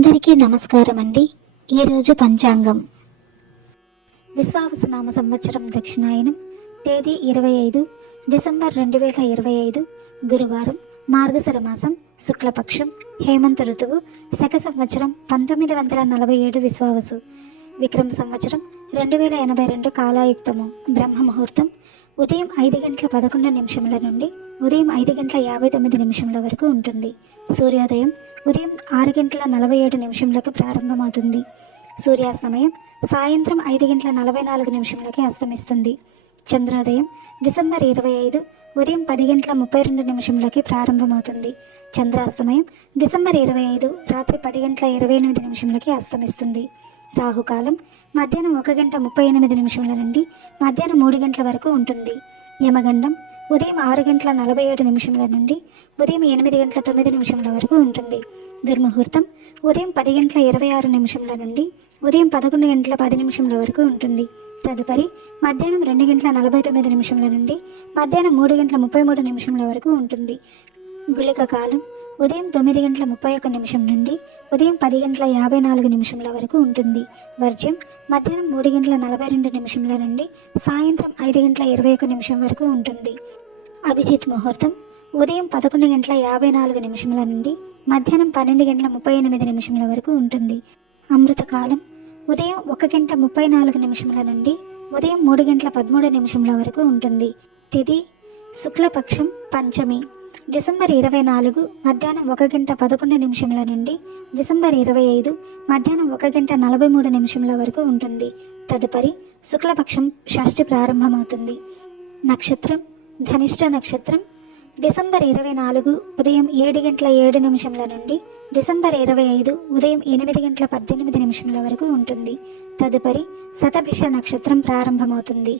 అందరికీ నమస్కారం అండి. ఈరోజు పంచాంగం విశ్వావసునామ సంవత్సరం దక్షిణాయనం తేదీ 25 డిసెంబర్ 2025 గురువారం, మార్గశిర మాసం, శుక్లపక్షం, హేమంత ఋతువు, శక సంవత్సరం 1947 విశ్వావసు, విక్రమ సంవత్సరం 2082 కాలాయుక్తము, బ్రహ్మ ముహూర్తం ఉదయం 5:11 నుండి ఉదయం 5:59 వరకు ఉంటుంది. సూర్యోదయం ఉదయం 6:47 ప్రారంభమవుతుంది. సూర్యాస్తమయం సాయంత్రం 5:44 అస్తమిస్తుంది. చంద్రోదయం డిసెంబర్ 25 ఉదయం 10:32 ప్రారంభమవుతుంది. చంద్రాస్తమయం డిసెంబర్ 25 రాత్రి 10:28 అస్తమిస్తుంది. రాహుకాలం మధ్యాహ్నం 1:38 నుండి మధ్యాహ్నం 3 గంటల వరకు ఉంటుంది. యమగండం ఉదయం 6:47 నుండి ఉదయం 8:09 వరకు ఉంటుంది. దుర్ముహూర్తం ఉదయం 10:26 నుండి ఉదయం 11:10 వరకు ఉంటుంది. తదుపరి మధ్యాహ్నం 2:49 నుండి మధ్యాహ్నం 3:33 వరకు ఉంటుంది. గుళిక కాలం ఉదయం 9:31 నుండి ఉదయం 10:54 వరకు ఉంటుంది. వర్జ్యం మధ్యాహ్నం 3:42 నుండి సాయంత్రం 5:21 వరకు ఉంటుంది. అభిజిత్ ముహూర్తం ఉదయం 11:54 నుండి మధ్యాహ్నం 12:38 వరకు ఉంటుంది. అమృతకాలం ఉదయం 1:34 నుండి ఉదయం 3:13 వరకు ఉంటుంది. తిథి శుక్లపక్షం పంచమి డిసెంబర్ 24 మధ్యాహ్నం 1:11 నుండి డిసెంబర్ 25 మధ్యాహ్నం 1:43 వరకు ఉంటుంది. తదుపరి శుక్లపక్షం షష్ఠి ప్రారంభమవుతుంది. నక్షత్రం ధనిష్ట నక్షత్రం డిసెంబర్ 24 ఉదయం 7:07 నుండి డిసెంబర్ 25 ఉదయం 8:18 వరకు ఉంటుంది. తదుపరి శతభిష నక్షత్రం ప్రారంభమవుతుంది.